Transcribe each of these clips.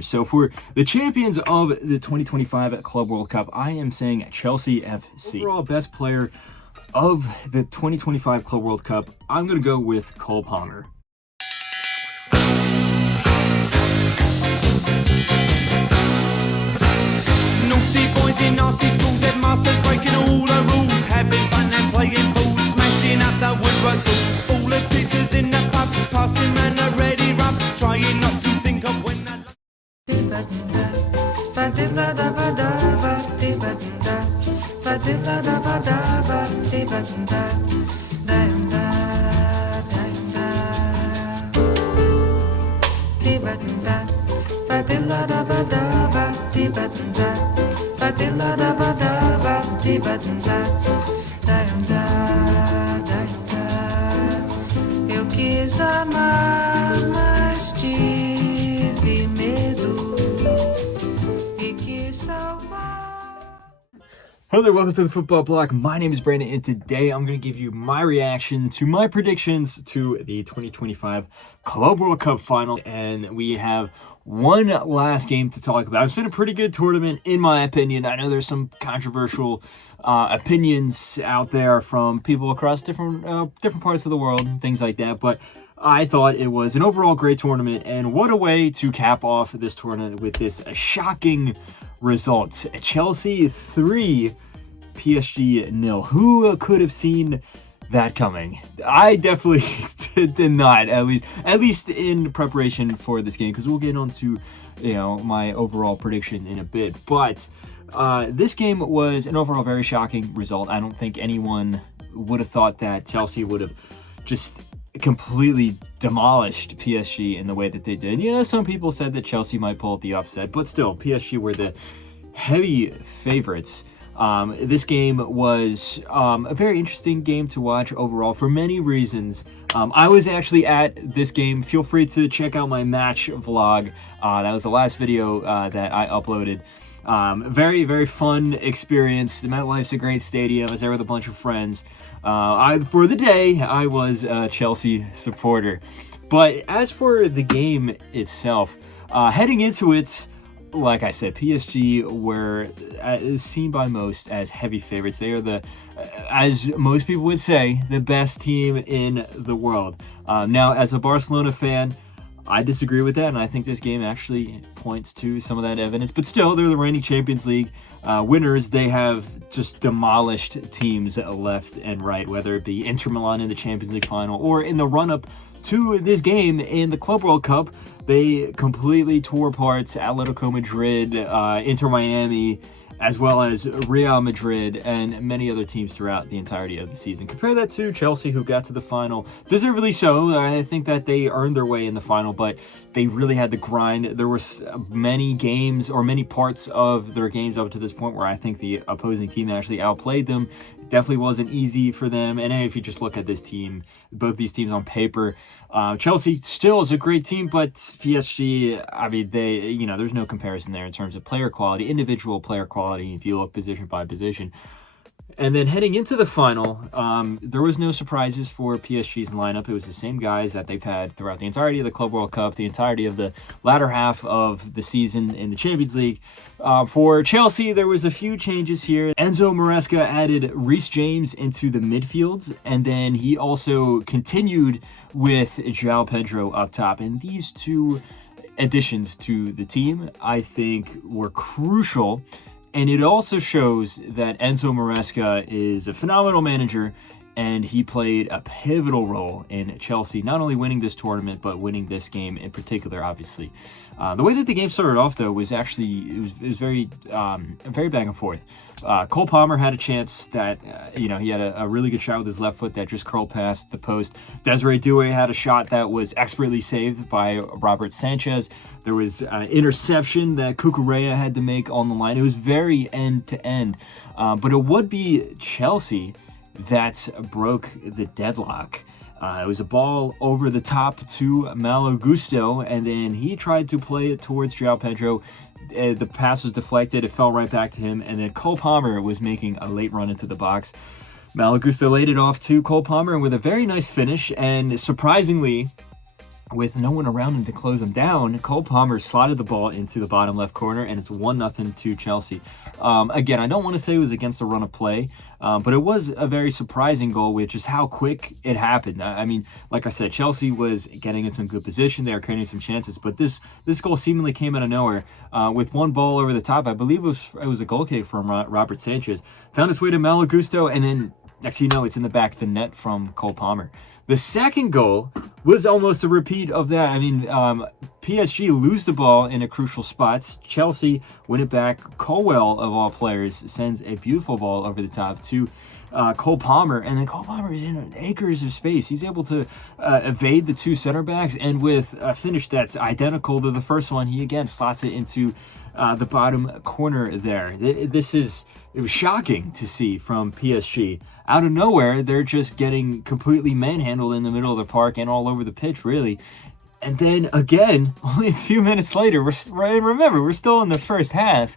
So for the champions of the 2025 Club World Cup, I am saying Chelsea FC. Overall best player of the 2025 Club World Cup, I'm going to go with Cole Palmer. Naughty boys in nasty schools, headmasters breaking all the rules, having fun and playing fools, smashing up the woodwork tools. All the teachers in the pub, passing round a ready rub, trying not to think of when the eu quis amar, mas tive medo e quis salvar. Hello there, welcome to the Football Bloc. My name is Brandon, and today I'm going to give you my reaction to my predictions to the 2025 Club World Cup final. And we have one last game to talk about. It's been a pretty good tournament, in my opinion. I know there's some controversial opinions out there from people across different parts of the world and things like that, but I thought it was an overall great tournament, and what a way to cap off this tournament with this shocking result. Chelsea 3, PSG 0. Who could have seen that coming? I definitely did not, at least in preparation for this game, because we'll get on to my overall prediction in a bit. But this game was an overall very shocking result. I don't think anyone would have thought that Chelsea would have just completely demolished PSG in the way that they did. Some people said that Chelsea might pull up the upset, but still, PSG were the heavy favorites. This game was a very interesting game to watch overall for many reasons. I was actually at this game. Feel free to check out my match vlog. That was the last video that I uploaded. Very, very fun experience. The MetLife's a great stadium. I was there with a bunch of friends. For the day, I was a Chelsea supporter. But as for the game itself, heading into it, like I said, PSG were seen by most as heavy favorites. They are as most people would say, the best team in the world. Now, as a Barcelona fan, I disagree with that, and I think this game actually points to some of that evidence. But still, they're the reigning Champions League winners. They have just demolished teams left and right, whether it be Inter Milan in the Champions League final or in the run-up to this game in the Club World Cup. They completely tore apart Atletico Madrid, Inter Miami, as well as Real Madrid and many other teams throughout the entirety of the season. Compare that to Chelsea, who got to the final, deservedly so. I think that they earned their way in the final, but they really had to grind. There were many games or many parts of their games up to this point where I think the opposing team actually outplayed them. It definitely wasn't easy for them. And if you just look at this team, both these teams on paper, Chelsea still is a great team, but PSG, I mean, there's no comparison there in terms of player quality, individual player quality, if you look position by position. And then heading into the final, there was no surprises for PSG's lineup. It was the same guys that they've had throughout the entirety of the Club World Cup, the entirety of the latter half of the season in the Champions League. For Chelsea, there was a few changes here. Enzo Maresca added Reece James into the midfield, and then he also continued with João Pedro up top. And these two additions to the team, I think, were crucial. And it also shows that Enzo Maresca is a phenomenal manager, and he played a pivotal role in Chelsea, not only winning this tournament, but winning this game in particular, obviously. The way that the game started off, though, was actually, it was very back and forth. Cole Palmer had a chance that, he had a really good shot with his left foot that just curled past the post. Desiree Doué had a shot that was expertly saved by Robert Sanchez. There was an interception that Cucurella had to make on the line. It was very end-to-end. But it would be Chelsea that broke the deadlock. It was a ball over the top to Malo Gusto, and then he tried to play it towards João Pedro. The pass was deflected. It fell right back to him, and then Cole Palmer was making a late run into the box. Malo Gusto laid it off to Cole Palmer with a very nice finish, and surprisingly, with no one around him to close him down, Cole Palmer slotted the ball into the bottom left corner, and it's 1-0 to Chelsea. Again, I don't want to say it was against the run of play, but it was a very surprising goal with just how quick it happened. I mean, like I said, Chelsea was getting in some good position. They were creating some chances, but this goal seemingly came out of nowhere with one ball over the top. I believe it was a goal kick from Robert Sanchez. Found its way to Malo Gusto, and then next thing you know, it's in the back of the net from Cole Palmer. The second goal was almost a repeat of that. I mean, PSG lose the ball in a crucial spot. Chelsea win it back. Colwell, of all players, sends a beautiful ball over the top to Cole Palmer. And then Cole Palmer is in acres of space. He's able to evade the two center backs. And with a finish that's identical to the first one, he again slots it into the bottom corner there. It was shocking to see from PSG. Out of nowhere, they're just getting completely manhandled in the middle of the park and all over the pitch, really. And then again, only a few minutes later, we're still in the first half.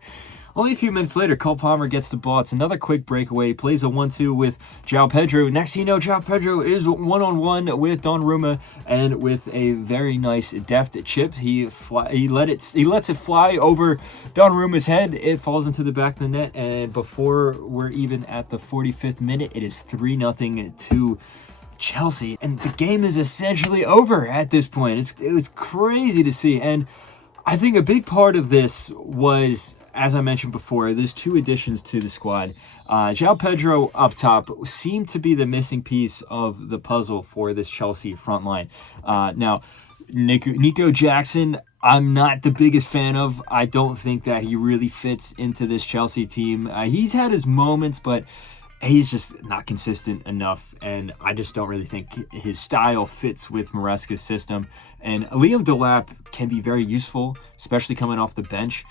Only a few minutes later, Cole Palmer gets the ball. It's another quick breakaway. Plays a 1-2 with João Pedro. Next thing you know, João Pedro is one-on-one with Donnarumma, and with a very nice deft chip, he lets it fly over Donnarumma's head. It falls into the back of the net, and before we're even at the 45th minute, it is 3-0 to Chelsea, and the game is essentially over at this point. It was crazy to see, and I think a big part of this was, as I mentioned before, there's two additions to the squad. João Pedro up top seemed to be the missing piece of the puzzle for this Chelsea front line. Now, Nico Jackson, I'm not the biggest fan of. I don't think that he really fits into this Chelsea team. He's had his moments, but he's just not consistent enough, and I just don't really think his style fits with Maresca's system. And Liam Delap can be very useful, especially coming off the bench,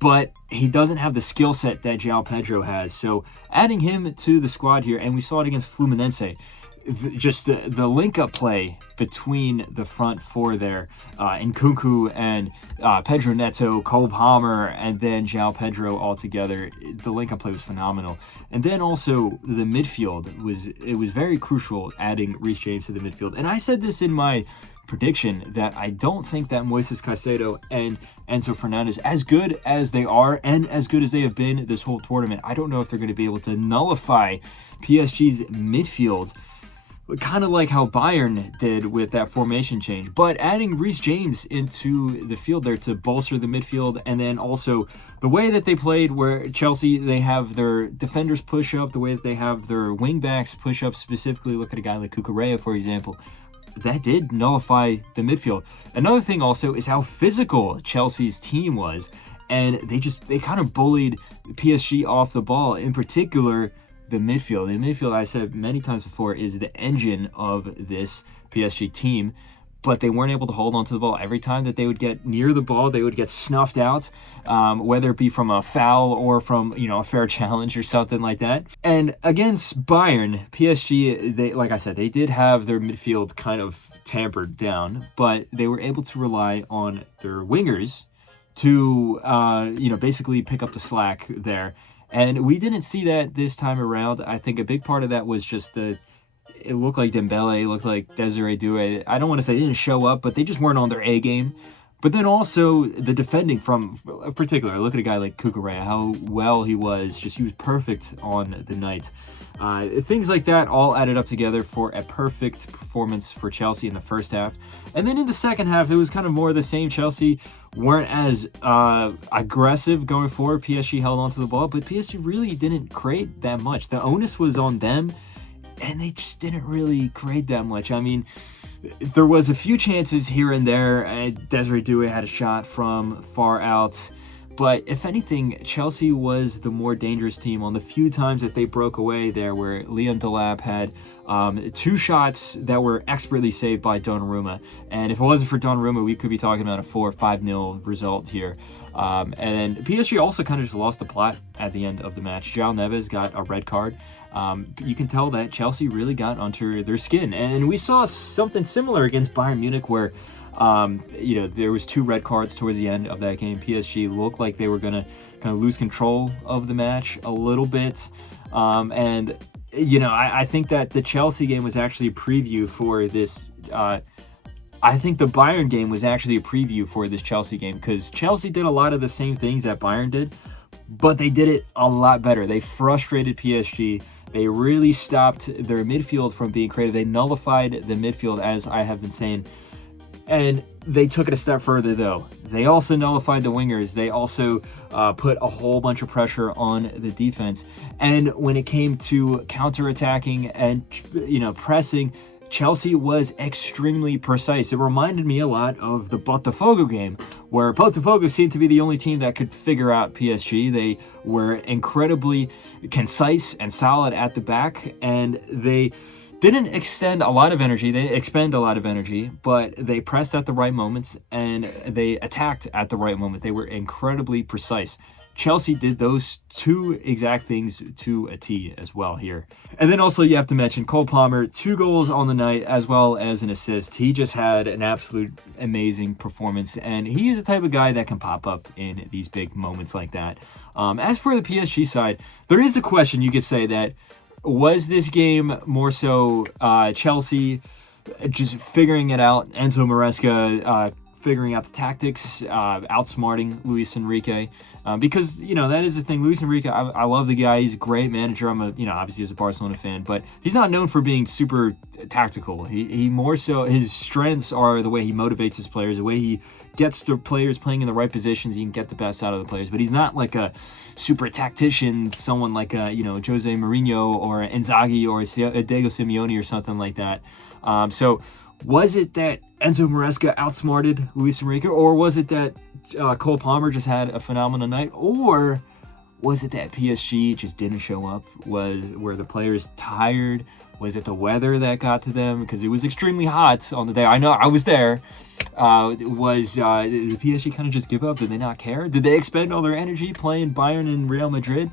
but he doesn't have the skill set that João Pedro has. So adding him to the squad here, and we saw it against Fluminense, just the link-up play between the front four there, Nkunku and Pedro Neto, Cole Palmer, and then João Pedro all together. The link-up play was phenomenal. And then also the midfield was very crucial, adding Reece James to the midfield. And I said this in my prediction that I don't think that Moises Caicedo and Enzo Fernandez, as good as they are and as good as they have been this whole tournament, I don't know if they're going to be able to nullify PSG's midfield, kind of like how Bayern did with that formation change. But adding Reece James into the field there to bolster the midfield, and then also the way that they played, where Chelsea, they have their defenders push up, the way that they have their wing backs push up, specifically look at a guy like Cucurella, for example, that did nullify the midfield. Another thing also is how physical Chelsea's team was, and they kind of bullied PSG off the ball, in particular the midfield. The midfield, I said many times before, is the engine of this PSG team, but they weren't able to hold on to the ball. Every time that they would get near the ball, they would get snuffed out, whether it be from a foul or from, a fair challenge or something like that. And against Bayern, PSG, they, like I said, they did have their midfield kind of tampered down, but they were able to rely on their wingers to, basically pick up the slack there. And we didn't see that this time around. I think a big part of that was just it looked like Dembele, it looked like Desiree Doué. I don't want to say they didn't show up, but they just weren't on their A game. But then also the defending from, in particular, look at a guy like Cucurella, how well he was. He was perfect on the night. Things like that all added up together for a perfect performance for Chelsea in the first half. And then in the second half, it was kind of more of the same. Chelsea weren't as aggressive going forward. PSG held onto the ball, but PSG really didn't create that much. The onus was on them, and they just didn't really create that much. I mean, there was a few chances here and there. Desiree Doué had a shot from far out. But if anything, Chelsea was the more dangerous team on the few times that they broke away there, where Liam Delap had two shots that were expertly saved by Donnarumma. And if it wasn't for Donnarumma, we could be talking about a 4 or 5-0 result here. And PSG also kind of just lost the plot at the end of the match. João Neves got a red card. You can tell that Chelsea really got under their skin. And we saw something similar against Bayern Munich, where there was 2 red cards towards the end of that game. PSG looked like they were going to kind of lose control of the match a little bit. I think that the Chelsea game was actually a preview for this I think the Bayern game was actually a preview for this Chelsea game, because Chelsea did a lot of the same things that Bayern did, but they did it a lot better. They frustrated PSG. They really stopped their midfield from being creative. They nullified the midfield, as I have been saying. And they took it a step further, though. They also nullified the wingers. They also put a whole bunch of pressure on the defense. And when it came to counterattacking and, pressing, Chelsea was extremely precise. It reminded me a lot of the Botafogo game, where Botafogo seemed to be the only team that could figure out PSG. They were incredibly concise and solid at the back, and they didn't expend a lot of energy. They expend a lot of energy, but they pressed at the right moments and they attacked at the right moment. They were incredibly precise. Chelsea did those two exact things to a T as well here. And then also you have to mention Cole Palmer, 2 goals on the night as well as an assist. He just had an absolute amazing performance, and he is the type of guy that can pop up in these big moments like that. As for the PSG side, there is a question you could say that, was this game more so Chelsea just figuring it out, Enzo Maresca figuring out the tactics, outsmarting Luis Enrique? Because, that is the thing. Luis Enrique, I love the guy. He's a great manager. I'm obviously, as a Barcelona fan, but he's not known for being super tactical. He more so, his strengths are the way he motivates his players, the way he gets the players playing in the right positions. He can get the best out of the players, but he's not like a super tactician, someone like Jose Mourinho or Inzaghi or Diego Simeone or something like that. So was it that Enzo Maresca outsmarted Luis Enrique, or was it that Cole Palmer just had a phenomenal night, or was it that PSG just didn't show up? Were the players tired? Was it the weather that got to them? Because it was extremely hot on the day. I know, I was there. Did the PSG kind of just give up? Did they not care? Did they expend all their energy playing Bayern and Real Madrid?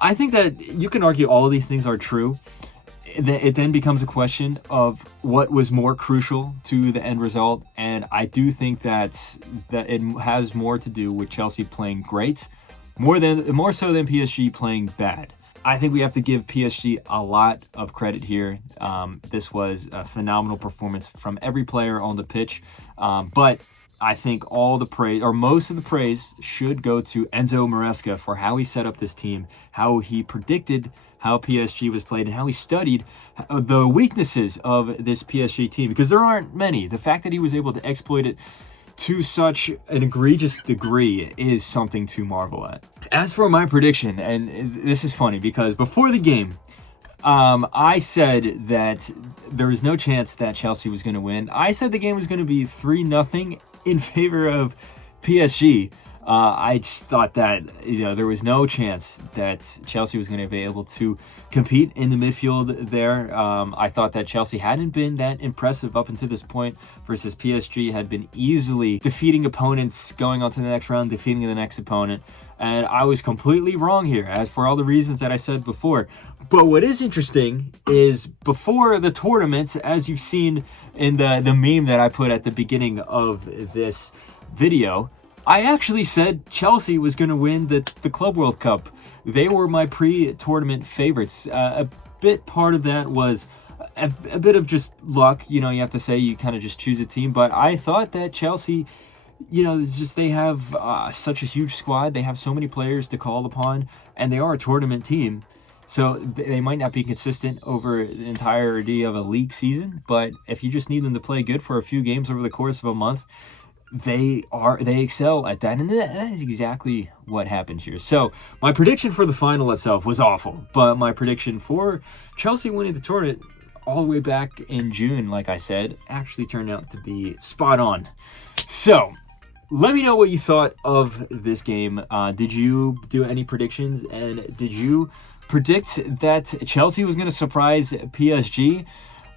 I think that you can argue all of these things are true. It then becomes a question of what was more crucial to the end result, and I do think that it has more to do with Chelsea playing great, more so than PSG playing bad. I think we have to give PSG a lot of credit here. This was a phenomenal performance from every player on the pitch, but I think all the praise, or most of the praise, should go to Enzo Maresca for how he set up this team, how he predicted how PSG was played, and how he studied the weaknesses of this PSG team, because there aren't many. The fact that he was able to exploit it to such an egregious degree is something to marvel at. As for my prediction, and this is funny because before the game, I said that there was no chance that Chelsea was going to win. I said the game was going to be 3-0 in favor of PSG. I just thought that there was no chance that Chelsea was going to be able to compete in the midfield there. I thought that Chelsea hadn't been that impressive up until this point, versus PSG had been easily defeating opponents, going on to the next round, defeating the next opponent. And I was completely wrong here, as for all the reasons that I said before. But what is interesting is, before the tournament, as you've seen in the meme that I put at the beginning of this video, I actually said Chelsea was going to win the Club World Cup. They were my pre-tournament favorites. A bit part of that was a bit of just luck. You have to say, you kind of just choose a team. But I thought that Chelsea, it's just they have such a huge squad. They have so many players to call upon, and they are a tournament team. So they might not be consistent over the entirety of a league season, but if you just need them to play good for a few games over the course of a month, they excel at that, and that is exactly what happened here. So my prediction for the final itself was awful, but my prediction for Chelsea winning the tournament all the way back in June, like I said, actually turned out to be spot on. So let me know what you thought of this game. Did you do any predictions, and did you predict that Chelsea was going to surprise PSG?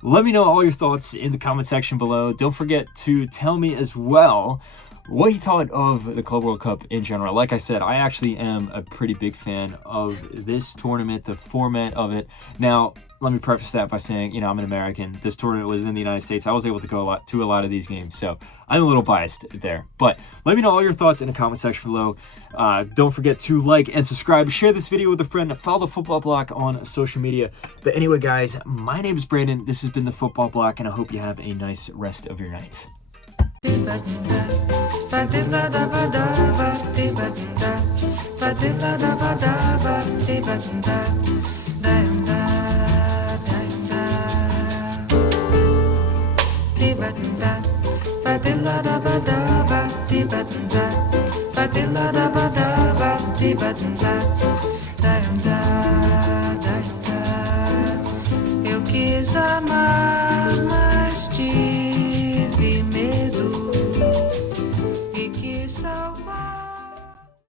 Let me know all your thoughts in the comment section below. Don't forget to tell me as well what you thought of the Club World Cup in general. Like I said, I actually am a pretty big fan of this tournament, the format of it. Now, let me preface that by saying, I'm an American. This tournament was in the United States. I was able to go to a lot of these games, so I'm a little biased there. But let me know all your thoughts in the comment section below. Don't forget to like and subscribe. Share this video with a friend. Follow the Football Bloc on social media. But anyway, guys, my name is Brandon. This has been the Football Bloc, and I hope you have a nice rest of your night. Ba-da-ba-da-ba-da-ba-dee-ba-da-da.